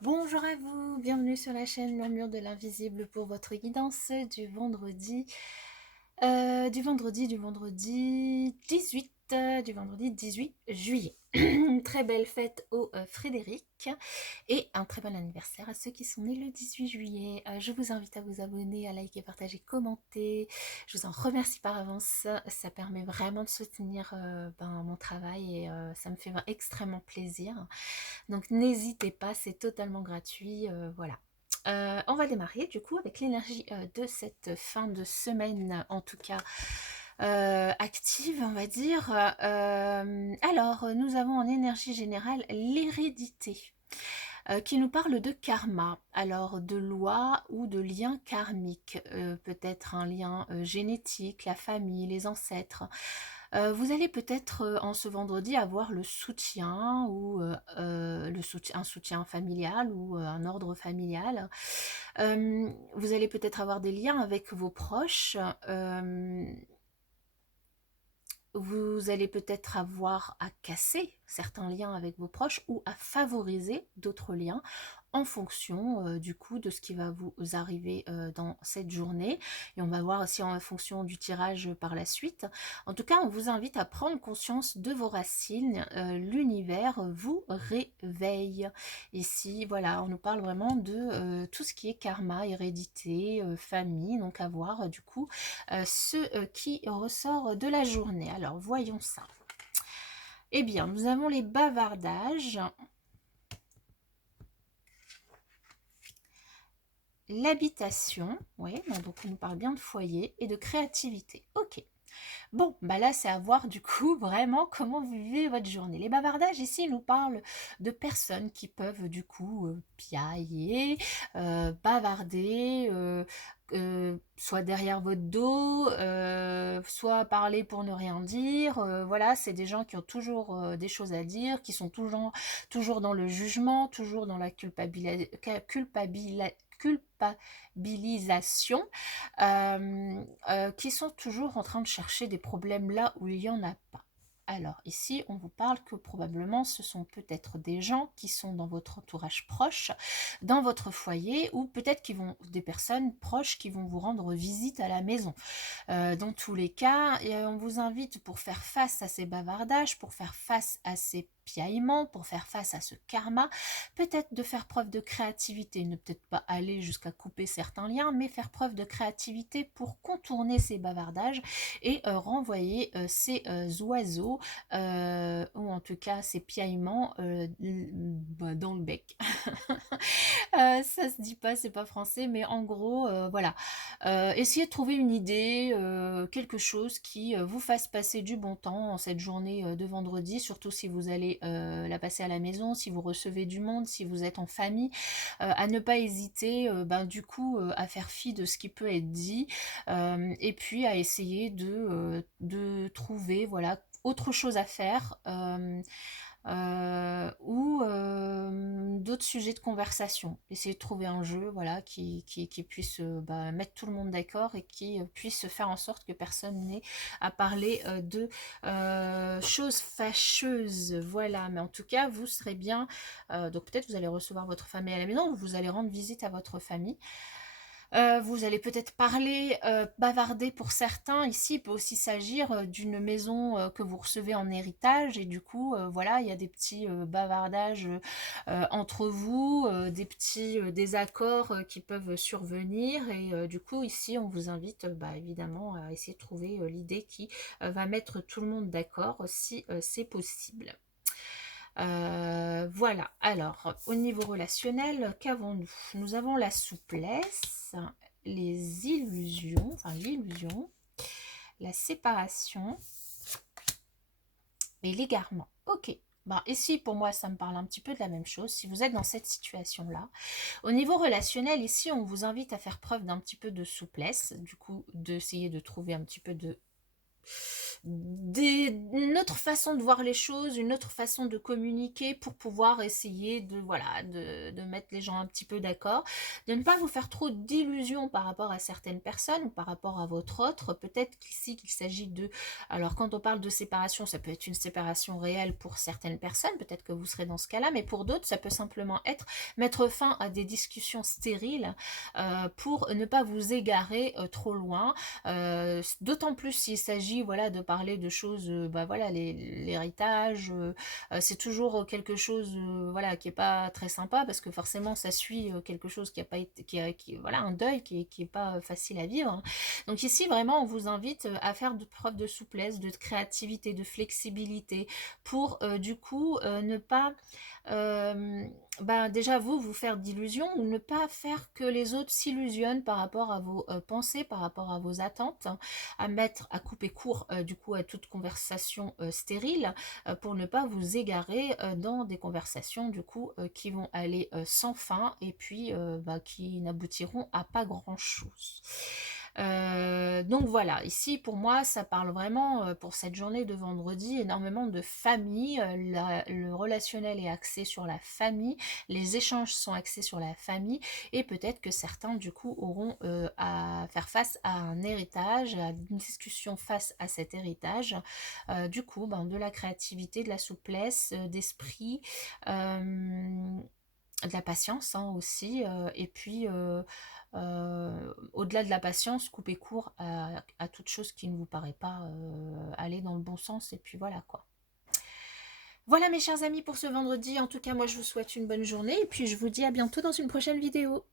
Bonjour à vous, bienvenue sur la chaîne Murmure de l'Invisible pour votre guidance du vendredi 18, du vendredi 18 juillet. Très belle fête au Frédéric et un très bon anniversaire à ceux qui sont nés le 18 juillet. Je vous invite à vous abonner, à liker, partager, commenter. Je vous en remercie par avance, ça permet vraiment de soutenir mon travail et ça me fait extrêmement plaisir. Donc n'hésitez pas, c'est totalement gratuit, voilà. On va démarrer du coup avec l'énergie de cette fin de semaine, en tout cas active, on va dire. Alors, nous avons en énergie générale l'hérédité. Qui nous parle de karma, alors de loi ou de lien karmique, peut-être un lien génétique, la famille, les ancêtres. Vous allez peut-être en ce vendredi avoir le soutien ou un soutien familial ou un ordre familial. Vous allez peut-être avoir des liens avec vos proches. Vous allez peut-être avoir à casser certains liens avec vos proches ou à favoriser d'autres liens en fonction du coup de ce qui va vous arriver dans cette journée, et on va voir aussi en fonction du tirage par la suite. En tout cas, on vous invite à prendre conscience de vos racines. L'univers vous réveille ici. Voilà, on nous parle vraiment de tout ce qui est karma, hérédité, famille, donc à voir du coup ce qui ressort de la journée. Alors voyons ça. Eh bien, nous avons les bavardages, l'habitation, oui, donc on nous parle bien de foyer et de créativité. Ok. Bon, bah là, c'est à voir du coup vraiment comment vous vivez votre journée. Les bavardages ici nous parlent de personnes qui peuvent du coup piailler, bavarder, soit derrière votre dos, soit parler pour ne rien dire. Voilà, c'est des gens qui ont toujours des choses à dire, qui sont toujours dans le jugement, toujours dans la culpabilisation, qui sont toujours en train de chercher des problèmes là où il n'y en a pas. Alors ici, on vous parle que probablement ce sont peut-être des gens qui sont dans votre entourage proche, dans votre foyer, ou peut-être des personnes proches qui vont vous rendre visite à la maison. Dans tous les cas, on vous invite pour faire face à ces bavardages, pour faire face à ces piaillements, pour faire face à ce karma, peut-être de faire preuve de créativité, ne peut-être pas aller jusqu'à couper certains liens, mais faire preuve de créativité pour contourner ces bavardages et renvoyer ces oiseaux, ou en tout cas ces piaillements dans le bec. Ça se dit pas, c'est pas français, mais en gros, voilà. Essayez de trouver une idée, quelque chose qui vous fasse passer du bon temps en cette journée de vendredi, surtout si vous allez la passer à la maison, si vous recevez du monde, si vous êtes en famille, à ne pas hésiter, du coup, à faire fi de ce qui peut être dit, et puis à essayer de trouver, voilà, autre chose à faire. Ou d'autres sujets de conversation. Essayer de trouver un jeu, voilà, qui puisse mettre tout le monde d'accord et qui puisse faire en sorte que personne n'ait à parler de choses fâcheuses. Voilà, mais en tout cas, vous serez bien. Donc peut-être vous allez recevoir votre famille à la maison, ou vous allez rendre visite à votre famille. Vous allez peut-être parler, bavarder pour certains. Ici, il peut aussi s'agir d'une maison que vous recevez en héritage, et du coup, voilà, il y a des petits bavardages entre vous, des petits désaccords qui peuvent survenir, et du coup, ici, on vous invite évidemment à essayer de trouver l'idée qui va mettre tout le monde d'accord si c'est possible. Voilà, alors au niveau relationnel, qu'avons-nous? Nous avons la souplesse, les illusions, enfin l'illusion, la séparation et l'égarement. Ok, ici pour moi ça me parle un petit peu de la même chose. Si vous êtes dans cette situation-là, au niveau relationnel, ici on vous invite à faire preuve d'un petit peu de souplesse, du coup d'essayer de trouver un petit peu de une autre façon de voir les choses, une autre façon de communiquer pour pouvoir essayer de, voilà, de mettre les gens un petit peu d'accord, de ne pas vous faire trop d'illusions par rapport à certaines personnes ou par rapport à votre autre. Peut-être qu'ici qu'il s'agit de, alors quand on parle de séparation, ça peut être une séparation réelle pour certaines personnes, peut-être que vous serez dans ce cas-là, mais pour d'autres, ça peut simplement être mettre fin à des discussions stériles pour ne pas vous égarer trop loin. D'autant plus s'il s'agit, voilà, de parler de choses, bah voilà, l'héritage, c'est toujours quelque chose, voilà, qui est pas très sympa parce que forcément ça suit quelque chose qui a pas été, voilà, un deuil qui est pas facile à vivre. Donc ici vraiment on vous invite à faire de preuve de souplesse, de créativité, de flexibilité pour du coup ne pas ben déjà vous faire d'illusions ou ne pas faire que les autres s'illusionnent par rapport à vos pensées, par rapport à vos attentes, à couper court du coup à toute conversation stérile pour ne pas vous égarer dans des conversations du coup qui vont aller sans fin et puis bah, qui n'aboutiront à pas grand chose. Donc voilà, ici pour moi ça parle vraiment pour cette journée de vendredi énormément de famille, le relationnel est axé sur la famille, les échanges sont axés sur la famille et peut-être que certains du coup auront à faire face à un héritage, à une discussion face à cet héritage, du coup ben, de la créativité, de la souplesse d'esprit, de la patience hein, aussi, et puis au-delà de la patience, couper court à toute chose qui ne vous paraît pas aller dans le bon sens, et puis voilà quoi. Voilà mes chers amis pour ce vendredi, en tout cas moi je vous souhaite une bonne journée, et puis je vous dis à bientôt dans une prochaine vidéo.